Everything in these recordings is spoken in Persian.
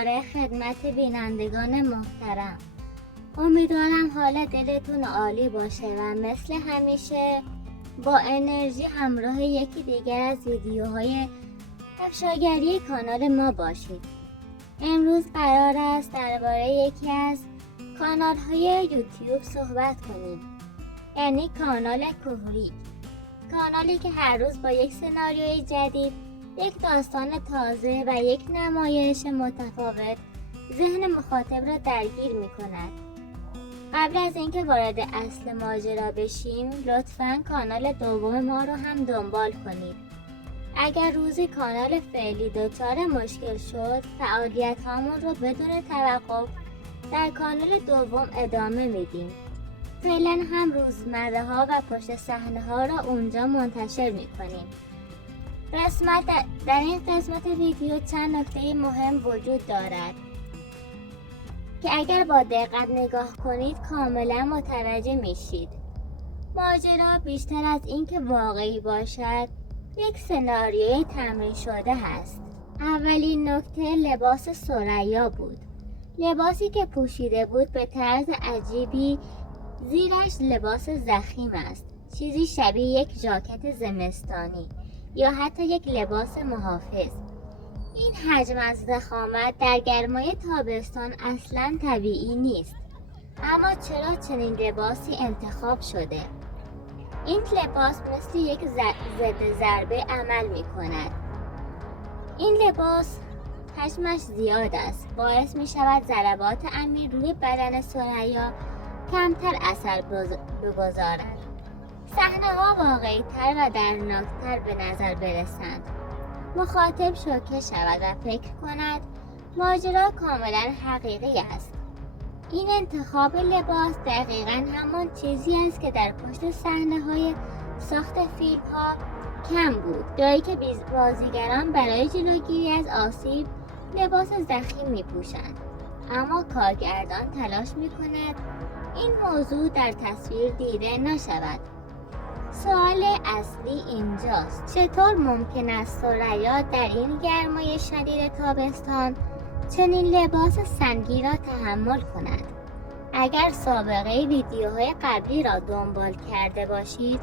دوباره خدمت بینندگان محترم. امیدوارم حال دلتون عالی باشه و مثل همیشه با انرژی همراه یکی دیگر از ویدیوهای افشاگری کانال ما باشید. امروز قرار است درباره یکی از کانال‌های یوتیوب صحبت کنیم، یعنی کانال کوهریک. کانالی که هر روز با یک سناریوی جدید، یک داستان تازه و یک نمایش متفاوت ذهن مخاطب را درگیر می کند. قبل از اینکه وارد اصل ماجرا بشیم، لطفاً کانال دوم ما رو هم دنبال کنید. اگر روزی کانال فعلی دچار مشکل شد، فعالیت هامون رو بدون توقف در کانال دوم ادامه میدیم. فعلا هم روزمره ها و پشت صحنه ها را اونجا منتشر میکنیم. در این قسمت ویدیو چند نکته مهم وجود دارد که اگر با دقت نگاه کنید کاملا متوجه میشید. ماجرا بیشتر از اینکه واقعی باشد، یک سناریوی تمرین شده است. اولین نکته لباس ثریا بود. لباسی که پوشیده بود به طرز عجیبی زیرش لباس ضخیم است، چیزی شبیه یک ژاکت زمستانی یا حتی یک لباس محافظ. این حجم از ضخامت در گرمای تابستان اصلاً طبیعی نیست. اما چرا چنین لباسی انتخاب شده؟ این لباس مثل یک ضد ضربه عمل می کند. این لباس حجمش زیاد است، باعث می شود ضربات امیر روی بدن ثریا کمتر اثر بگذارد. صحنه ها واقعی تر و دردناکتر به نظر برسند. مخاطب شوکه شود و فکر کند ماجرا کاملا حقیقی است. این انتخاب لباس دقیقاً همان چیزی است که در پشت صحنه های ساخت فیلم ها کم بود، جایی که بازیگران برای جلوگیری از آسیب لباس ضخیم می پوشند. اما کارگردان تلاش می کند این موضوع در تصویر دیده نشود. سوال اصلی اینجاست: چطور ممکن است ثریا در این گرمای شدید تابستان چنین لباس سنگی را تحمل کند؟ اگر سابقه ویدیوهای قبلی را دنبال کرده باشید،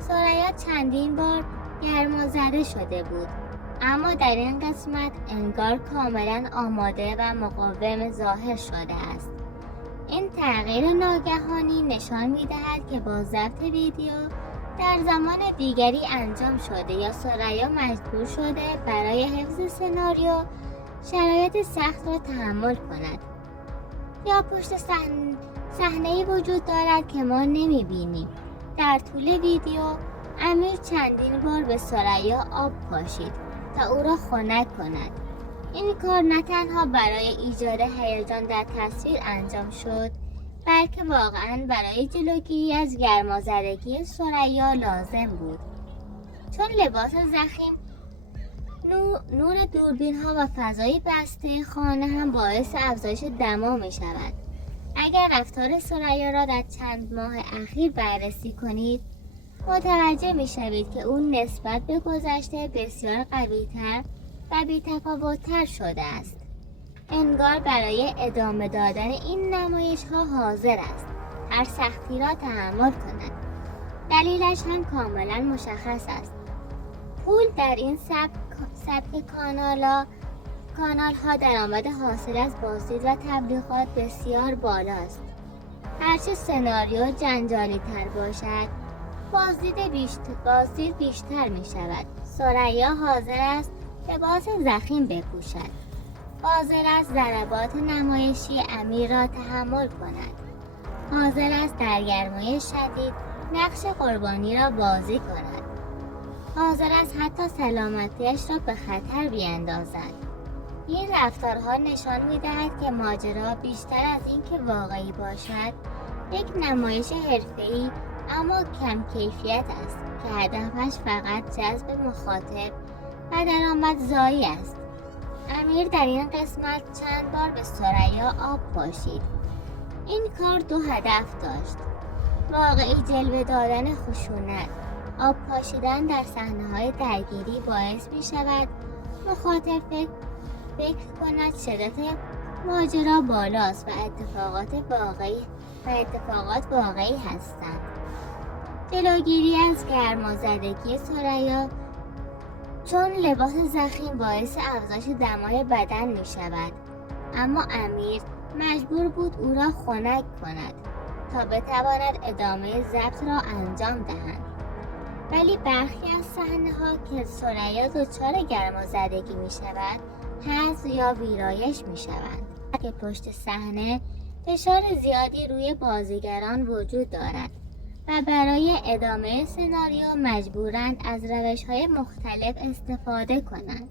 ثریا چندین بار گرمازده شده بود، اما در این قسمت انگار کاملا آماده و مقاوم ظاهر شده است. این تغییر ناگهانی نشان می‌دهد که با ضبط ویدیو در زمان دیگری انجام شده یا ثریا مجبور شده برای حفظ سناریو شرایط سخت را تحمل کند، یا پشت صحنه‌ای وجود دارد که ما نمی‌بینیم. در طول ویدیو امیر چندین بار به ثریا آب پاشید تا او را خنک کند. این کار نه تنها برای ایجاد هیجان در تصویر انجام شد، بلکه واقعاً برای جلوگیری از گرمازدگی ثریا لازم بود، چون لباس ضخیم، نور دوربین ها و فضای بسته خانه هم باعث افزایش دما می شود. اگر رفتار ثریا را در چند ماه اخیر بررسی کنید، متوجه می شوید که او نسبت به گذشته بسیار قوی‌تر و بی‌تفاوت‌تر شده است. انگار برای ادامه دادن این نمایش ها حاضر است هر سختی را تحمل کند. دلیلش هم کاملا مشخص است. پول در این سبک کانال ها درآمد حاصل از بازدید و تبلیغات بسیار بالاست. هرچه سناریو جنجالی تر باشد، بازدید بیشتر می شود. ثریا حاضر است لباس ضخیم بپوشد، حاضر است ضربات نمایشی امیر را تحمل کند، حاضر است در گرمای شدید نقش قربانی را بازی کند، حاضر است حتی سلامتیش را به خطر بیندازد. این رفتارها نشان می‌دهد که ماجرا بیشتر از این که واقعی باشد، یک نمایش حرفه‌ای اما کم کیفیت است که هدفش فقط جذب مخاطب و درآمدزایی است. امیر در این قسمت چند بار به ثریا آب پاشید. این کار دو هدف داشت: واقعی جلوه دادن خشونت. آب پاشیدن در صحنه‌های درگیری باعث می شود مخاطب فکر کند شدت ماجرا بالاست و اتفاقات واقعی هستند. جلوگیری از گرمازدگی ثریا، چون لباس ضخیم باعث افزایش دمای بدن می شود، اما امیر مجبور بود او را خنک کند تا بتواند ادامه ضبط را انجام دهند. ولی برخی از صحنه‌ها که ثریا دچار گرمازدگی می شود حذف یا ویرایش می شوند که پشت صحنه فشار زیادی روی بازیگران وجود دارد و برای ادامه سناریو مجبورند از روش‌های مختلف استفاده کنند.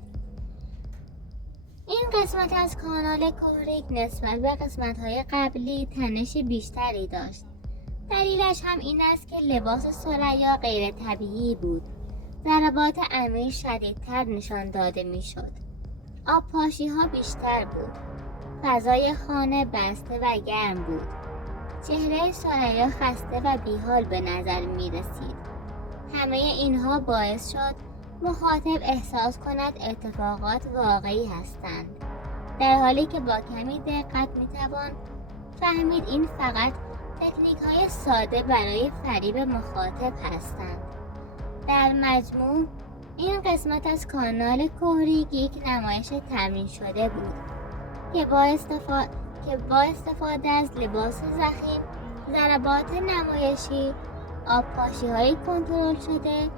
این قسمت از کانال کهریک نسبت به قسمت‌های قبلی تنش بیشتری داشت. دلیلش هم این است که لباس ثریا غیر طبیعی بود. ضربات امیر شدیدتر نشان داده می‌شد. آبپاشی‌ها بیشتر بود. فضای خانه بسته و گرم بود. چهره ثریا خسته و بیحال به نظر می رسید. همه اینها باعث شد مخاطب احساس کند اتفاقات واقعی هستند، در حالی که با کمی دقت می توان فهمید این فقط تکنیک های ساده برای فریب مخاطب هستند. در مجموع این قسمت از کانال کهریک یک نمایش تمرین شده بود که با استفاده از لباس ضخیم، ضربات نمایشی، آبپاشی‌های کنترل شده،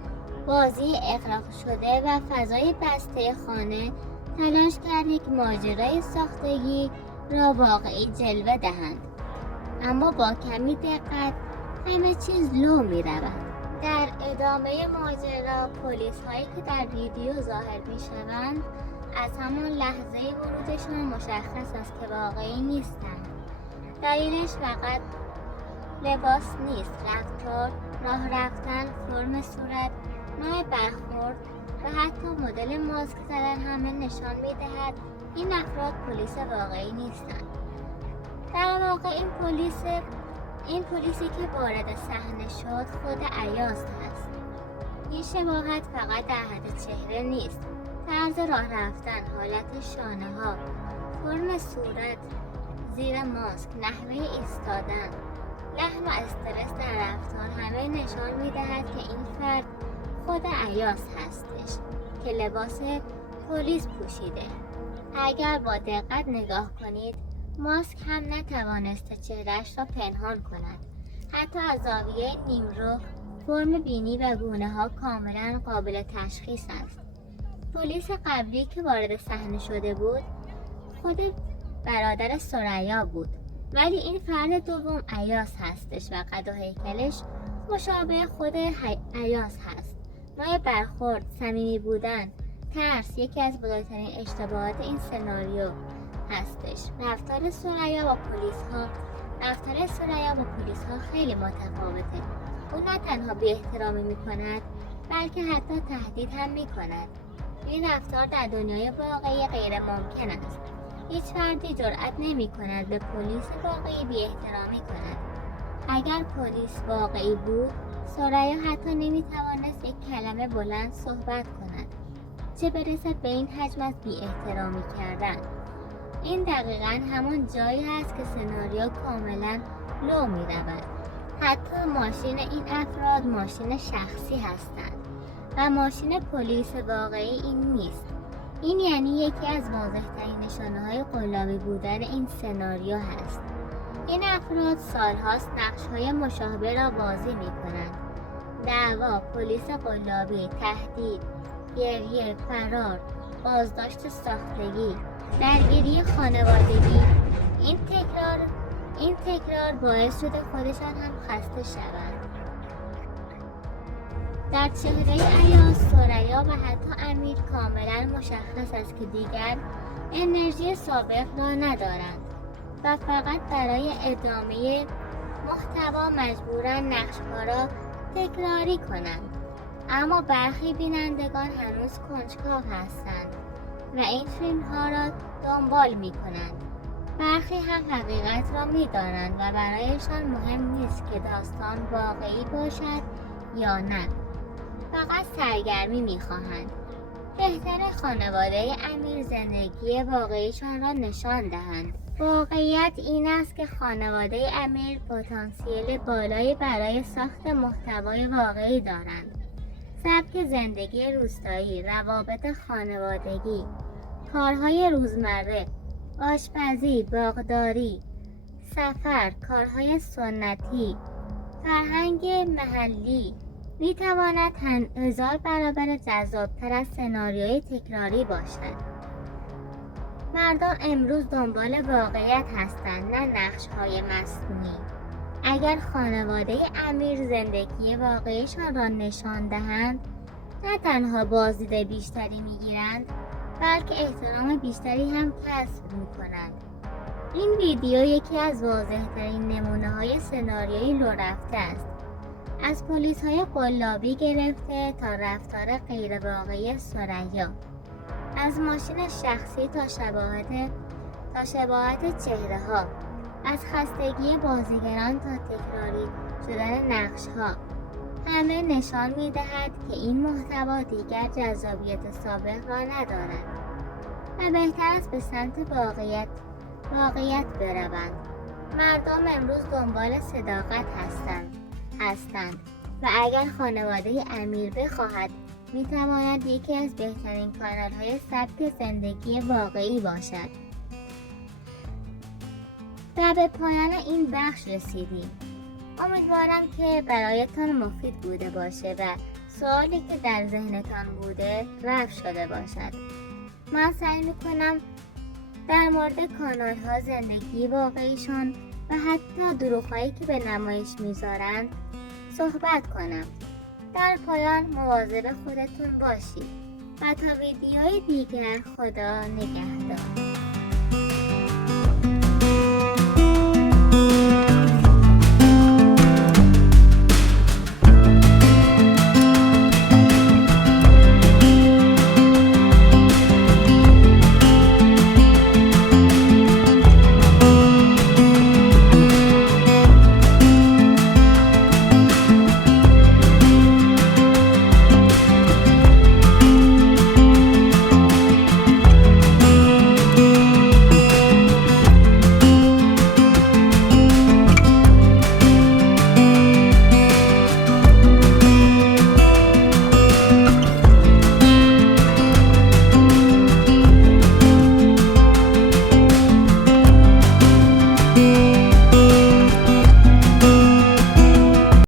بازی اغراق شده و فضای بسته خانه تلاش کرد یک ماجرای ساختگی را واقعی جلوه دهند. اما با کمی دقت همه چیز لو می رود. در ادامه ماجرا پلیس هایی که در ویدیو ظاهر می شوند از همان لحظه ورودشان مشخص است که واقعی نیستند. دلیلش فقط لباس نیست، رفتار، راه رفتن، فرم صورت، نوع برخورد و حتی مدل ماسک زدن همه نشان می‌دهد این افراد پلیس واقعی نیستند. در واقع این پلیسی که وارد صحنه شد خود ایاز است. این شباهت فقط در حد چهره نیست، طرز راه رفتن، حالت شانه ها، فرم صورت زیر ماسک، نحوه ایستادن، لحن و استرس در رفتار همه نشان می‌دهد که این فرد خود ایاز هستش که لباس پلیس پوشیده. اگر با دقت نگاه کنید ماسک هم نتوانسته چهرهش را پنهان کند. حتی از زاویه نیمرو فرم بینی و گونه ها کاملا قابل تشخیص است. پلیس قبلی که وارد صحنه شده بود خود برادر ثریا بود، ولی این فرد دوم ایاز هستش و قد و هیکلش مشابه خود ایاز هست. نوع برخورد، صمیمی بودن، ترس یکی از بزرگترین اشتباهات این سناریو هستش. رفتار ثریا با پلیس ها خیلی متفاوته. او نه تنها بی احترامی می کند بلکه حتی تهدید هم می کند. این رفتار در دنیای واقعی غیر ممکن است. هیچ فردی جرأت نمی کند به پلیس واقعی بی احترامی کند. اگر پلیس واقعی بود ثریا حتی نمی توانست یک کلمه بلند صحبت کند، چه برسد به این حجم از بی احترامی کردن. این دقیقاً همان جایی هست که سناریو کاملا لو می رود. حتی ماشین این افراد ماشین شخصی هستند و ماشین پلیس واقعی این نیست. این یعنی یکی از واضح‌ترین نشانه‌های قلابی بودن این سناریو هست. این افراد سالهاست نقش‌های مشابه را بازی می‌کنند. دعوا، پلیس قلابی، تهدید، گریه، فرار، بازداشت ساختگی، درگیری خانوادگی. این تکرار باعث شده خودشان هم خسته شوند. در چهره ایاز، ثریا و حتی امیر کاملا مشخص است که دیگر انرژی سابق را ندارند و فقط برای ادامه محتوا مجبورند نقش‌ها را تکراری کنند. اما برخی بینندگان هنوز کنجکاو هستند و این فیلم‌ها را دنبال می‌کنند. برخی هم حقیقت را می‌دانند و برایشان مهم نیست که داستان واقعی باشد یا نه. فقط سرگرمی می‌خواهند. بهتر خانواده امیر زندگی واقعیشان را نشان دهند. واقعیت این است که خانواده امیر پتانسیل بالایی برای ساخت محتوای واقعی دارند. سبک زندگی روستایی، روابط خانوادگی، کارهای روزمره، آشپزی، باغداری، سفر، کارهای سنتی، فرهنگ محلی می تواند 1000 برابر جذابتر از سناریوی تکراری باشد. مردم امروز دنبال واقعیت هستند، نه نقش‌های مصنوعی. اگر خانواده امیر زندگی واقعیشان را نشان دهند، نه تنها بازدید بیشتری می‌گیرند، بلکه احترام بیشتری هم کسب می‌کنند. این ویدیو یکی از واضح‌ترین نمونه‌های سناریوی لو رفته است. از پلیس‌های قلابی گرفته تا رفتار غیرواقعی ثریا، از ماشین شخصی تا شباهت چهره‌ها، از خستگی بازیگران تا تکراری شدن نقش‌ها، همه نشان می‌دهد که این محتوا دیگر جذابیت سابق را ندارد و بهتر است به سمت واقعیت بروند. مردم امروز دنبال صداقت هستند و اگر خانواده امیر بخواهد می‌تواند یکی از بهترین کانال‌های سبک زندگی واقعی باشد. و به پایان این بخش رسیدیم. امیدوارم که برایتان مفید بوده باشه و سوالی که در ذهنتان بوده رفع شده باشد. من سعی میکنم در مورد کانال‌ها، زندگی واقعیشان و حتی دروغ‌هایی که به نمایش میذارند صحبت کنم. در پایان مواظب خودتون باشید و تا ویدیوهای دیگر خدا نگهدار.